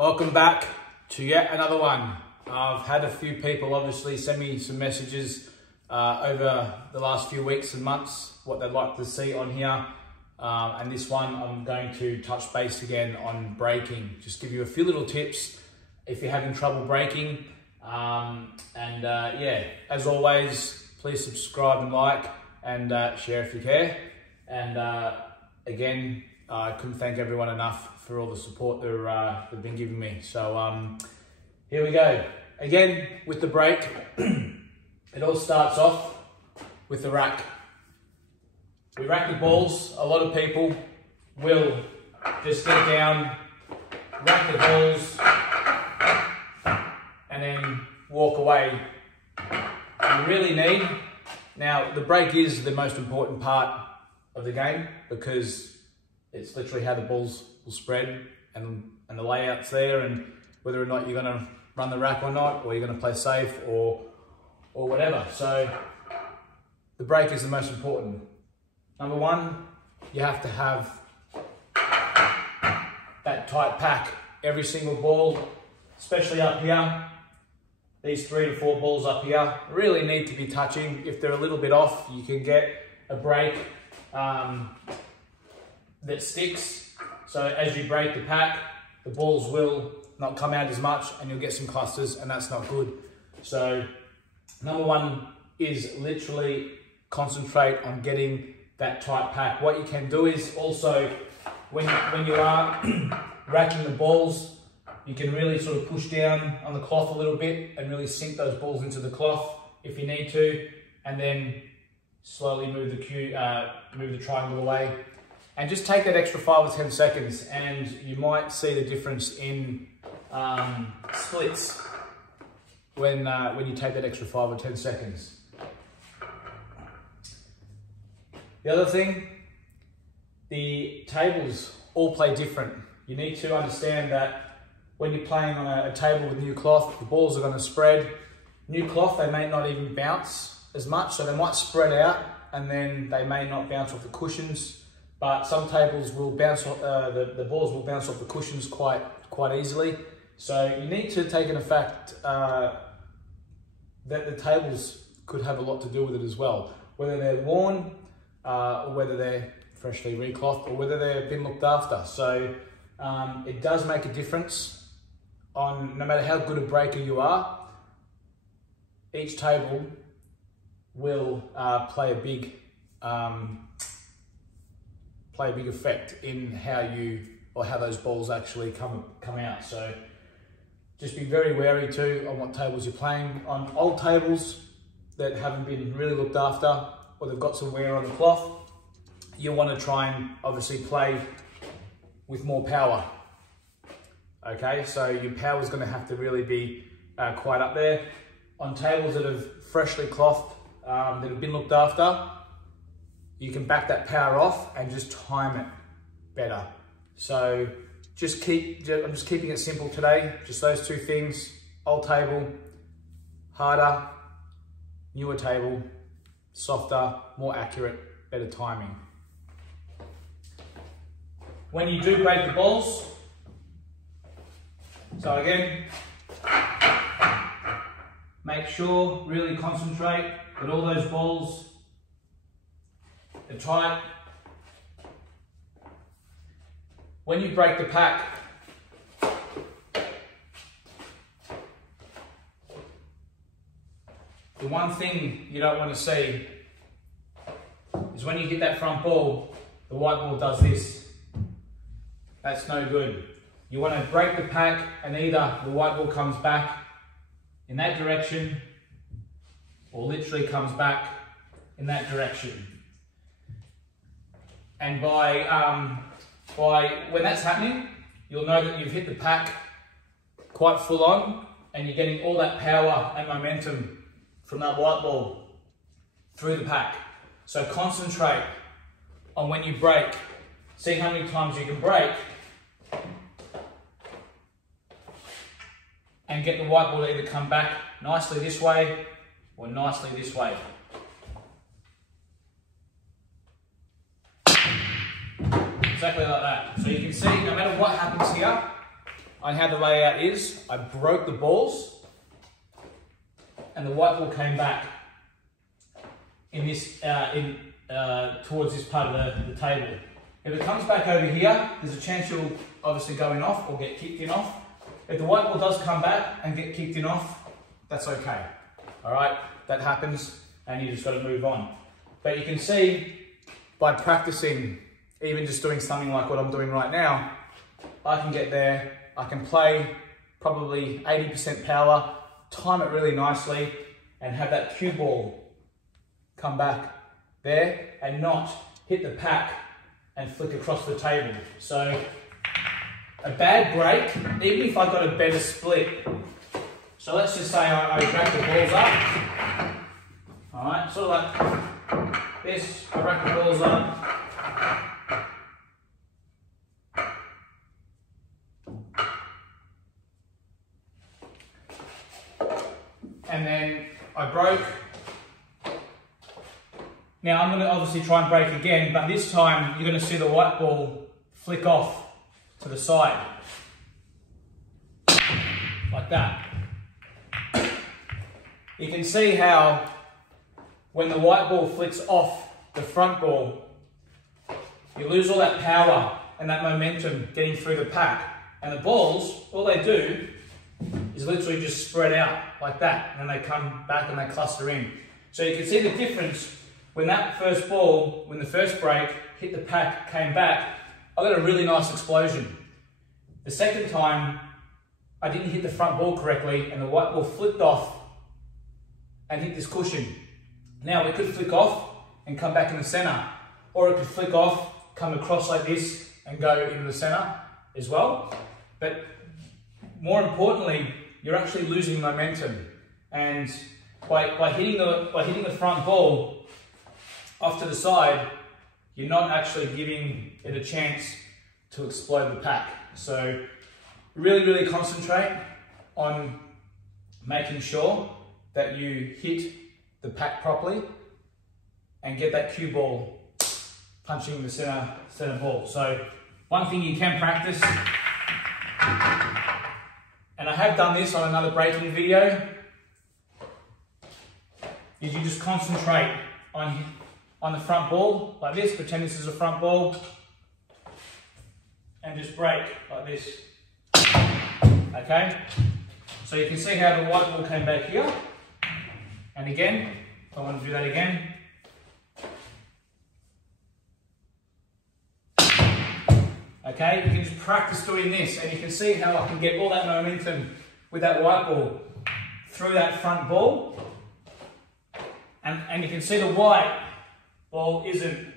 Welcome back to yet another one. I've had a few people obviously send me some messages over the last few weeks and months, what they'd like to see on here. And this one, I'm going to touch base again on braking. Just give you a few little tips if you're having trouble braking. Yeah, as always, please subscribe and like and share if you care. And again, I couldn't thank everyone enough for all the support they've been giving me. So here we go. Again, with the brake, it all starts off with the rack. We rack the balls. A lot of people will just get down, rack the balls, and then walk away. You really need, now the brake is the most important part of the game because it's literally how the balls will spread and the layout's there, and whether or not you're going to run the rack or not, or you're going to play safe or whatever. So the brake is the most important. Number one, you have to have that tight pack. Every single ball, especially up here, these 3 to 4 balls up here really need to be touching. If they're a little bit off, you can get a brake that sticks. So as you break the pack, the balls will not come out as much and you'll get some clusters, and that's not good. So number one is literally concentrate on getting that tight pack. What you can do is also, when you are racking the balls, you can really sort of push down on the cloth a little bit and really sink those balls into the cloth if you need to, and then slowly move the triangle away. And just take that extra 5 or 10 seconds and you might see the difference in splits when you take that extra 5 or 10 seconds. The other thing, the tables all play different. You need to understand that when you're playing on a table with new cloth, the balls are going to spread. New cloth, they may not even bounce as much, so they might spread out and then they may not bounce off the cushions. But some tables will bounce off, the balls will bounce off the cushions quite easily. So you need to take into fact that the tables could have a lot to do with it as well. Whether they're worn, or whether they're freshly reclothed, or whether they've been looked after. So it does make a difference on, no matter how good a breaker you are, each table will play a big effect in how those balls actually come out. So just be very wary too on what tables you're playing. On old tables that haven't been really looked after, or they've got some wear on the cloth, you want to try and obviously play with more power. Okay, so your power is going to have to really be quite up there. On tables that have freshly clothed, that have been looked after, you can back that power off and just time it better. So I'm just keeping it simple today. Just those two things: old table, harder; newer table, softer, more accurate, better timing. When you do break the balls, so again, make sure, really concentrate that all those balls are tight. When you break the pack, the one thing you don't want to see is when you hit that front ball, the white ball does this. That's no good. You want to break the pack and either the white ball comes back in that direction or literally comes back in that direction. And when that's happening, you'll know that you've hit the pack quite full on and you're getting all that power and momentum from that white ball through the pack. So concentrate on when you break. See how many times you can break and get the white ball to either come back nicely this way or nicely this way. Exactly like that. So you can see, no matter what happens here, on how the layout is, I broke the balls and the white ball came back in this, towards this part of the table. If it comes back over here, there's a chance you'll obviously go in off or get kicked in off. If the white ball does come back and get kicked in off, that's okay. All right, that happens and you just got to move on. But you can see by practicing, even just doing something like what I'm doing right now, I can get there, I can play probably 80% power, time it really nicely, and have that cue ball come back there and not hit the pack and flick across the table. So a bad break, even if I got a better split. So let's just say I rack the balls up. All right, sort of like this, I rack the balls up. And then I broke. Now I'm going to obviously try and break again, but this time you're going to see the white ball flick off to the side. Like that. You can see how when the white ball flicks off the front ball, you lose all that power and that momentum getting through the pack. And the balls, all they do is literally just spread out like that, and then they come back and they cluster in. So you can see the difference when that first ball, when the first break hit the pack, came back, I got a really nice explosion. The second time, I didn't hit the front ball correctly and the white ball flipped off and hit this cushion. Now it could flick off and come back in the center, or it could flick off, come across like this and go into the center as well. But more importantly, you're actually losing momentum. And by hitting the front ball off to the side, you're not actually giving it a chance to explode the pack. So really, really concentrate on making sure that you hit the pack properly and get that cue ball punching the center ball. So one thing you can practice, and I have done this on another breaking video, is you just concentrate on the front ball like this. Pretend this is a front ball and just break like this. Okay, so you can see how the white ball came back here, and again, I want to do that again. Okay, you can just practice doing this, and you can see how I can get all that momentum with that white ball through that front ball, and you can see the white ball isn't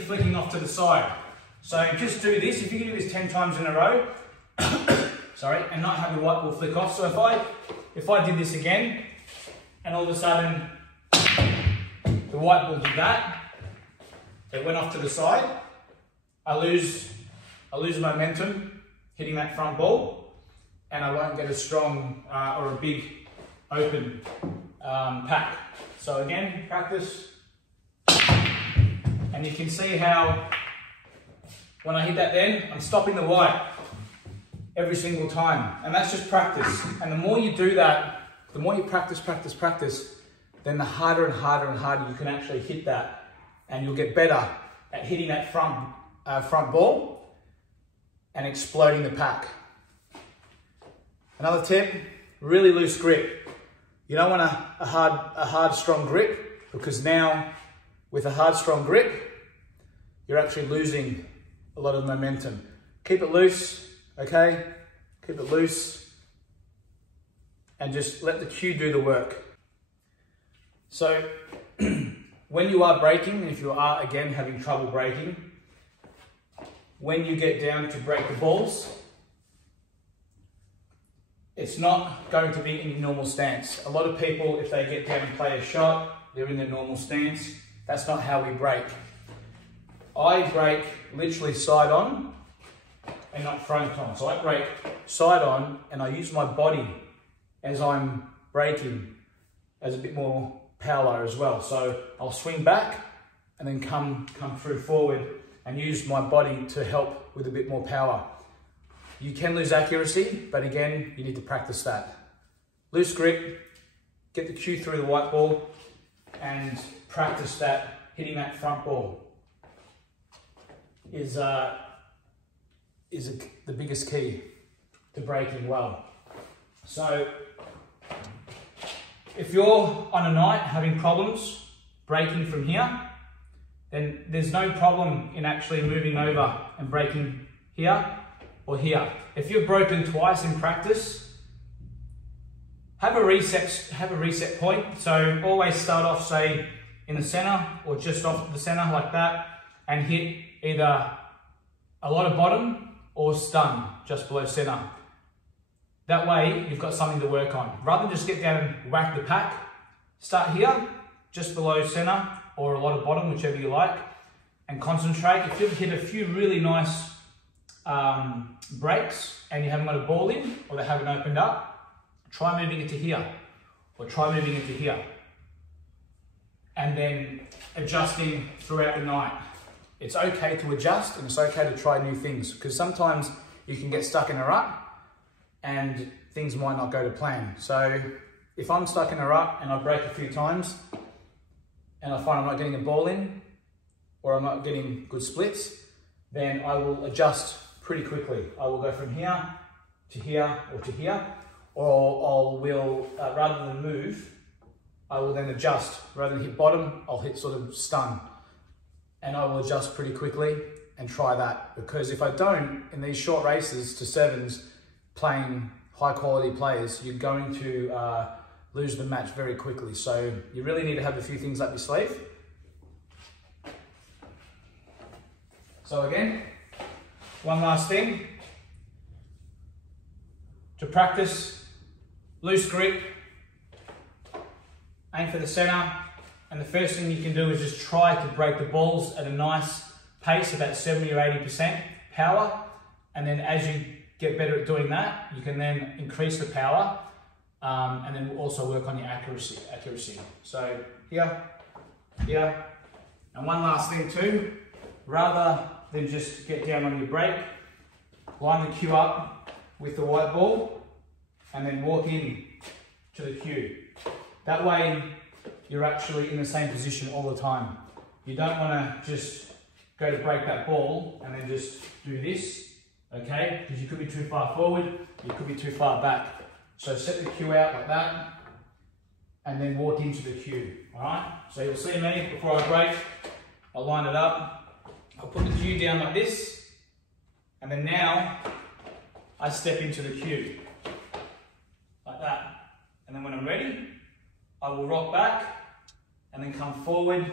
flicking off to the side. So just do this. If you can do this 10 times in a row, sorry, and not have the white ball flick off. So if I did this again, and all of a sudden the white ball did that, it went off to the side, I lose momentum hitting that front ball, and I won't get a strong or a big open pack. So again, practice, and you can see how when I hit that then, I'm stopping the white every single time, and that's just practice. And the more you do that, the more you practice, then the harder and harder you can actually hit that, and you'll get better at hitting that front ball and exploding the pack. Another tip, really loose grip. You don't want a hard, strong grip, because now with a hard, strong grip, you're actually losing a lot of momentum. Keep it loose, okay? Keep it loose and just let the cue do the work. So when you are breaking, if you are again having trouble breaking, when you get down to break the balls, it's not going to be in your normal stance. A lot of people, if they get down and play a shot, they're in their normal stance. That's not how we break. I break literally side on and not front on. So I break side on, and I use my body as I'm breaking as a bit more power as well. So I'll swing back and then come through forward and use my body to help with a bit more power. You can lose accuracy, but again, you need to practice that. Loose grip, get the cue through the white ball, and practice that, hitting that front ball is the biggest key to breaking well. So if you're on a night having problems breaking from here, then there's no problem in actually moving over and breaking here or here. If you've broken twice in practice, have a reset point. So always start off, say, in the center or just off the center like that, and hit either a lot of bottom or stun just below center. That way you've got something to work on. Rather than just get down and whack the pack, start here, just below center or a lot of bottom, whichever you like, and concentrate. If you've hit a few really nice breaks and you haven't got a ball in or they haven't opened up, try moving it to here or try moving it to here. And then adjusting throughout the night. It's okay to adjust and it's okay to try new things, because sometimes you can get stuck in a rut and things might not go to plan. So if I'm stuck in a rut and I break a few times and I find I'm not getting a ball in or I'm not getting good splits, then I will adjust pretty quickly. I will go from here to here or to here, or I will, rather than move, I will then adjust. Rather than hit bottom, I'll hit sort of stun. And I will adjust pretty quickly and try that. Because if I don't, in these short races to sevens, playing high quality players, you're going to lose the match very quickly. So you really need to have a few things up your sleeve. So again, one last thing. To practice, loose grip, aim for the center, and the first thing you can do is just try to break the balls at a nice pace, about 70 or 80% power, and then as you get better at doing that, you can then increase the power, and then we'll also work on your accuracy. So here, here, and one last thing too, rather than just get down on your break, line the cue up with the white ball, and then walk in to the cue. That way, you're actually in the same position all the time. You don't want to just go to break that ball and then just do this, okay? Because you could be too far forward, you could be too far back. So set the cue out like that, and then walk into the cue, all right? So you'll see me, before I break, I'll line it up, I'll put the cue down like this, and then now, I step into the cue, like that. And then when I'm ready, I will rock back and then come forward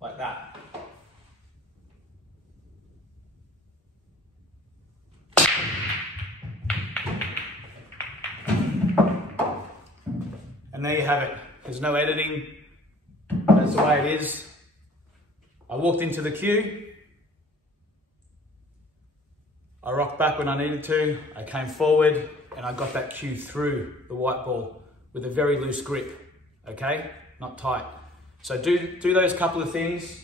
like that. And there you have it. There's no editing. That's the way it is. I walked into the cue. I rocked back when I needed to. I came forward and I got that cue through the white ball with a very loose grip, okay? Not tight. So do those couple of things.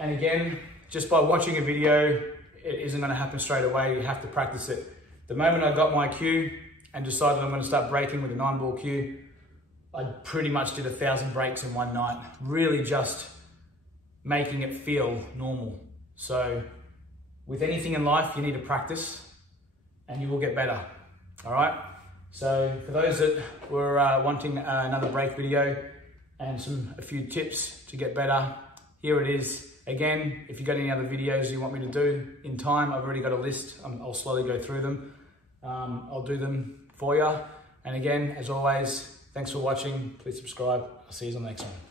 And again, just by watching a video, it isn't gonna happen straight away. You have to practice it. The moment I got my cue and decided I'm gonna start breaking with a 9-ball cue, I pretty much did 1,000 breaks in one night, really just making it feel normal. So with anything in life, you need to practice and you will get better, all right? So for those that were wanting another break video and a few tips to get better, here it is. Again, if you've got any other videos you want me to do in time, I've already got a list. I'll slowly go through them. I'll do them for you. And again, as always, thanks for watching. Please subscribe. I'll see you on the next one.